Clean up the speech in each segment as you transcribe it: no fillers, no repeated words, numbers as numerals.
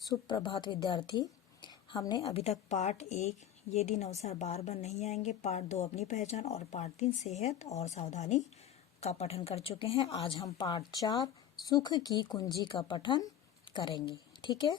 सुप्रभात विद्यार्थी। हमने अभी तक पार्ट 1 ये दिन अवसर बार बार नहीं आएंगे, पार्ट 2 अपनी पहचान और पार्ट 3 सेहत और सावधानी का पठन कर चुके हैं। आज हम पार्ट 4 सुख की कुंजी का पठन करेंगे। ठीक है,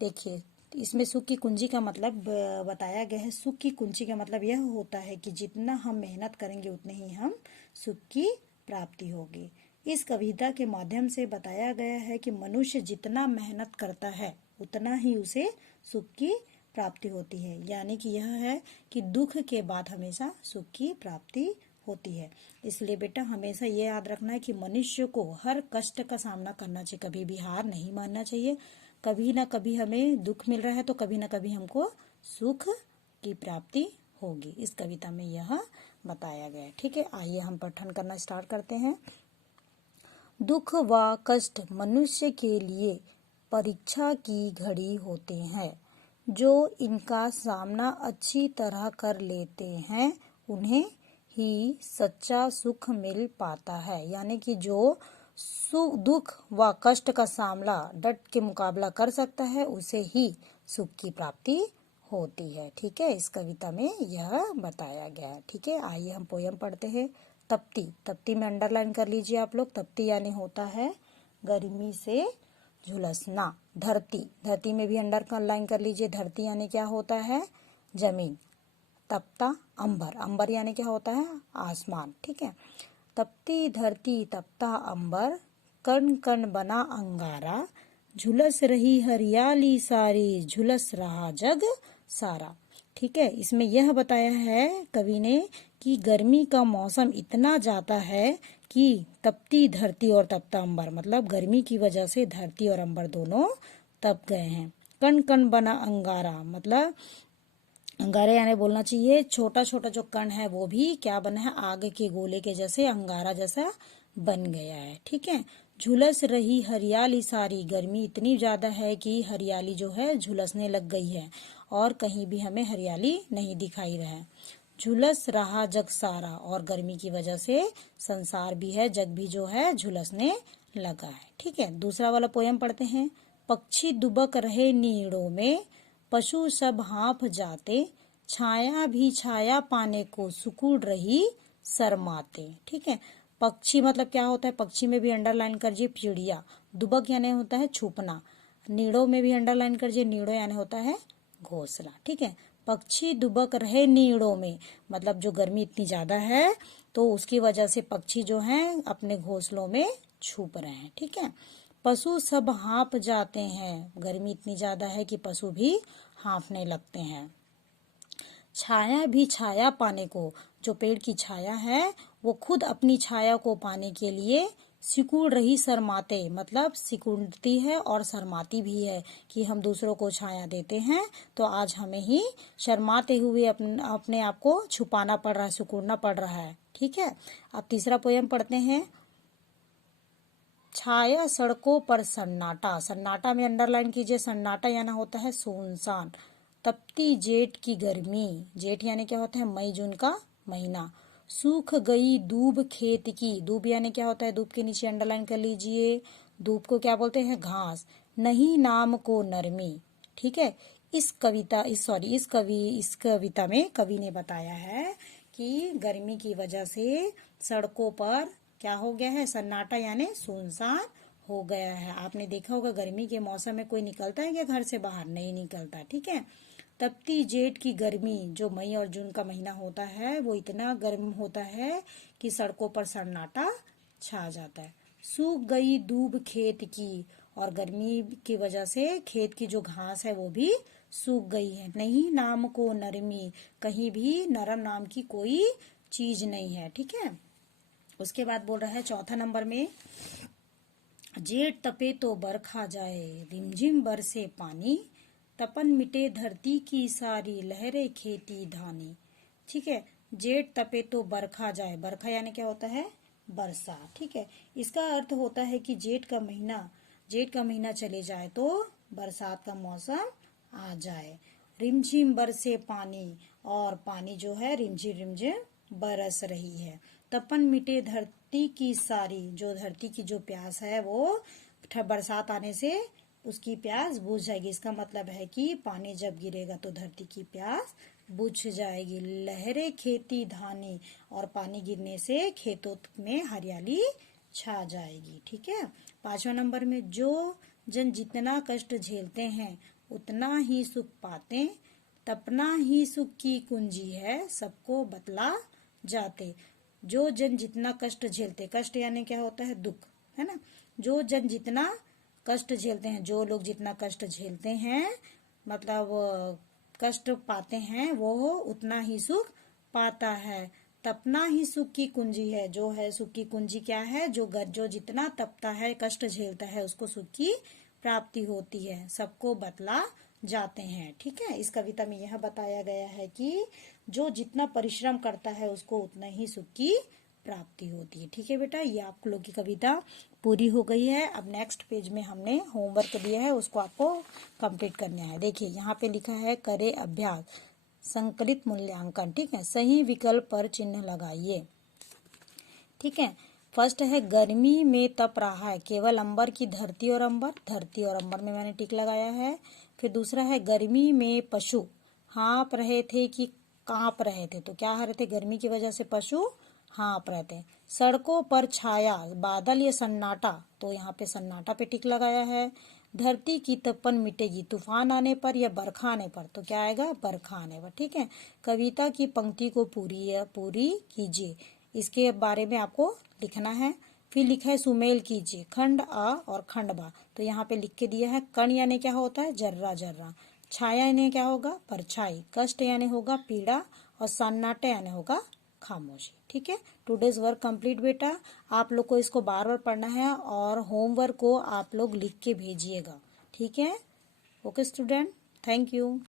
देखिए इसमें सुख की कुंजी का मतलब बताया गया है। सुख की कुंजी का मतलब यह होता है कि जितना हम मेहनत करेंगे उतने ही हम सुख की प्राप्ति होगी। इस कविता के माध्यम से बताया गया है कि मनुष्य जितना मेहनत करता है उतना ही उसे सुख की प्राप्ति होती है। यानी कि यह है कि दुख के बाद हमेशा सुख की प्राप्ति होती है। इसलिए बेटा हमेशा ये याद रखना है कि मनुष्य को हर कष्ट का सामना करना चाहिए, कभी भी हार नहीं मानना चाहिए। कभी ना कभी हमें दुख मिल रहा है तो कभी ना कभी हमको सुख की प्राप्ति होगी। इस कविता में यह बताया गया है। ठीक है, आइए हम पठन करना स्टार्ट करते हैं। दुख व कष्ट मनुष्य के लिए परीक्षा की घड़ी होते हैं। जो इनका सामना अच्छी तरह कर लेते हैं उन्हें ही सच्चा सुख मिल पाता है। यानी कि जो दुख व कष्ट का सामना डट के मुकाबला कर सकता है उसे ही सुख की प्राप्ति होती है। ठीक है, इस कविता में यह बताया गया है। ठीक है, आइए हम पोयम पढ़ते हैं। तप्ती, तप्ती में अंडरलाइन कर लीजिए आप लोग। तप्ती यानी होता है गर्मी से झुलसना। धरती, धरती में भी अंडरलाइन कर लीजिए। धरती यानी क्या होता है? जमीन। तपता, अंबर, अंबर यानी क्या होता है? आसमान। ठीक है, तपती धरती तपता अंबर, कण कण बना अंगारा, झुलस रही हरियाली सारी, झुलस रहा जग सारा। ठीक है, इसमें यह बताया है कवि ने कि गर्मी का मौसम इतना ज्यादा है कि तपती धरती और तपता अंबर, मतलब गर्मी की वजह से धरती और अंबर दोनों तप गए हैं। कण कण बना अंगारा, मतलब अंगारे यानी बोलना चाहिए छोटा छोटा जो कण है वो भी क्या बना है? आग के गोले के जैसे अंगारा जैसा बन गया है। ठीक है, झुलस रही हरियाली सारी, गर्मी इतनी ज्यादा है कि हरियाली जो है झुलसने लग गई है और कहीं भी हमें हरियाली नहीं दिखाई रहा है। झुलस रहा जग सारा, और गर्मी की वजह से संसार भी है, जग भी जो है झुलसने लगा है। ठीक है, दूसरा वाला पोयम पढ़ते हैं। पक्षी दुबक रहे नीड़ों में, पशु सब हाँफ जाते, छाया भी छाया पाने को सुकुड़ रही शर्माते। ठीक है, पक्षी मतलब क्या होता है? पक्षी में भी अंडरलाइन करिए चिड़िया। दुबक यानी होता है छुपना। नीड़ों में भी अंडरलाइन करिए, नीड़ों यानी होता है घोंसला। ठीक है, पक्षी दुबक रहे नीड़ों में, मतलब जो गर्मी इतनी ज्यादा है तो उसकी वजह से पक्षी जो हैं अपने घोंसलों में छुप रहे हैं। ठीक है, पशु सब हाँफ जाते हैं, गर्मी इतनी ज्यादा है कि पशु भी हाँफने लगते हैं। छाया भी छाया पाने को, जो पेड़ की छाया है वो खुद अपनी छाया को पाने के लिए सिकुड़ रही शर्माते, मतलब सिकुड़ती है और शर्माती भी है कि हम दूसरों को छाया देते हैं तो आज हमें ही शर्माते हुए अपने आप को छुपाना पड़ रहा है, सिकुड़ना पड़ रहा है। ठीक है, अब तीसरा पोयम पढ़ते हैं। छाया सड़कों पर सन्नाटा, सन्नाटा में अंडरलाइन कीजिए। सन्नाटा यानी होता है सुनसान। तपती जेठ की गर्मी, जेठ यानी क्या होता है? मई जून का महीना। सूख गई दूब खेत की, दूब यानी क्या होता है? दूब के नीचे अंडरलाइन कर लीजिए। दूब को क्या बोलते हैं? घास। नहीं नाम को नरमी। ठीक है, इस कविता में कवि ने बताया है कि गर्मी की वजह से सड़कों पर क्या हो गया है? सन्नाटा यानी सुनसान हो गया है। आपने देखा होगा गर्मी के मौसम में कोई निकलता है क्या घर से बाहर? नहीं निकलता। ठीक है, तपती जेठ की गर्मी, जो मई और जून का महीना होता है वो इतना गर्म होता है कि सड़कों पर सन्नाटा छा जाता है। सूख गई दूब खेत की, और गर्मी की वजह से खेत की जो घास है वो भी सूख गई है। नहीं नाम को नरमी, कहीं भी नरम नाम की कोई चीज नहीं है। ठीक है, उसके बाद बोल रहा है चौथा नंबर में, जेठ तपे तो बरखा जाए, रिमझिम बरसे पानी, तपन मिटे धरती की सारी, लहरे खेती धानी। ठीक है, जेठ तपे तो बरखा जाए, बरखा यानी क्या होता है? वर्षा। ठीक है, इसका अर्थ होता है कि जेठ का महीना चले जाए तो बरसात का मौसम आ जाए। रिमझिम बरसे पानी, और पानी जो है रिमझिम रिमझिम बरस रही है। तपन मिटे धरती की सारी, जो धरती की जो प्यास है वो बरसात आने से उसकी प्यास बुझ जाएगी। इसका मतलब है कि पानी जब गिरेगा तो धरती की प्यास बुझ जाएगी। लहरें खेती धानी, और पानी गिरने से खेतों में हरियाली छा जाएगी। ठीक है। 5वां नंबर में, जो जन जितना कष्ट झेलते हैं उतना ही सुख पाते, तपना ही सुख की कुंजी है, सबको बतला जाते। जो जन जितना कष्ट झेलते, कष्ट यानी क्या होता है, दुख, है ना। जो जन जितना कष्ट झेलते हैं, जो लोग जितना कष्ट झेलते हैं, मतलब कष्ट पाते हैं, वो उतना ही सुख पाता है। तपना ही सुख की कुंजी है, जो है सुख की कुंजी क्या है, जो जितना तपता है, कष्ट झेलता है, उसको सुख की प्राप्ति होती है, सबको बतला जाते हैं। ठीक है। इस कविता में यह बताया गया है कि जो जितना परिश्रम करता है उसको उतना ही सुख की प्राप्ति होती है। ठीक है बेटा, ये आप लोग की कविता पूरी हो गई है। अब नेक्स्ट पेज में हमने होमवर्क दिया है, उसको आपको कंप्लीट करना है। देखिए यहाँ पे लिखा है, करे अभ्यास, संकलित मूल्यांकन। ठीक है। सही विकल्प पर चिन्ह लगाइए। ठीक है। फर्स्ट है, गर्मी में तप रहा है केवल अंबर की धरती और अंबर। धरती और अंबर में मैंने टिक लगाया है। फिर दूसरा है, गर्मी में पशु हाँप रहे थे कि कांप रहे थे। तो क्या आ रहे थे, गर्मी की वजह से पशु हाँप रहे थे। सड़कों पर छाया बादल या सन्नाटा, तो यहाँ पे सन्नाटा पे टिक लगाया है। धरती की तपन मिटेगी तूफान आने पर या बरखा आने पर, तो क्या आएगा, बरखा आने पर। ठीक है। कविता की पंक्ति को पूरी कीजिए, इसके बारे में आपको लिखना है। फिर लिखा है, सुमेल कीजिए खंड आ और खंड बा। तो यहाँ पे लिख के दिया है, कण यानी क्या होता है, जर्रा जर्रा। छाया यानी क्या होगा, परछाई। कष्ट यानी होगा पीड़ा, और सन्नाटा यानी होगा खामोशी। ठीक है। टुडेज वर्क कंप्लीट बेटा। आप लोग को इसको बार बार पढ़ना है और होमवर्क को आप लोग लिख के भेजिएगा। ठीक है। Okay student, thank you.